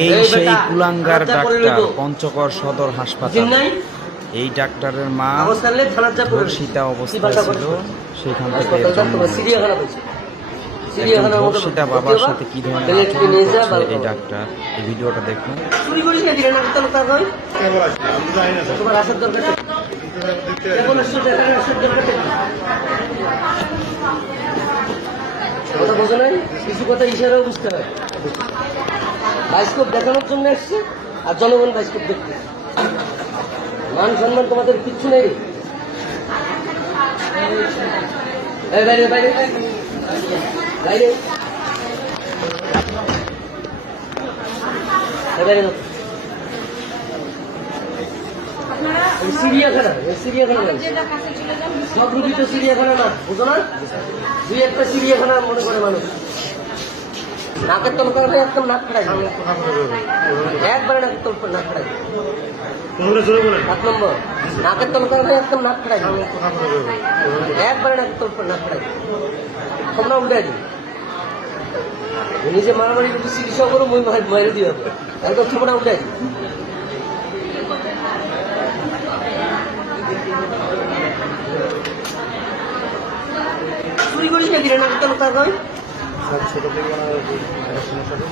এই সেই কুলাঙ্গার ডাক্তার পঞ্চগড় সদর হাসপাতাল। এই ডাক্তারের মা ধর্ষিতা অবস্থায় ছিল, সেখান থেকে একজন ধর্ষিতা বাবার সাথে কি ধরনের আচরণ করছে এই ডাক্তার, এই ভিডিওটা দেখুন। কথা বোঝো নাই, কিছু কথা ইশারাও বুঝতে হয়। বায়োস্কোপ দেখানোর জন্য এসছে আর জনগণ বায়োস্কোপ দেখতে। মান সম্মান তোমাদের কিচ্ছু নেই। বাইরে বাইরে বাইরে বাইরে চিড়িয়াখানা, চিড়িয়াখানা সব রুগী তো চিড়িয়াখানা না, বুঝো না? দুই একটা চিড়িয়াখানা মনে করে মানুষ। নাকের তল করে একদম নাক ফেরাই, একবারে নাকের তল নাক ফেরাই। 7 নম্বর নাকের তল করে একদম নাক ফেরাই, একবারে নাকের তল নাক ফেরাই। তোমরা উল্টাই দিই, নিজে মারামারি কিন্তু চিকিৎসা করো, মই মারি দিয়ে হবে একদম। তোমরা উল্টাই দিই। চুরি করিস না, দিলে নাকের তল কাজ হয়।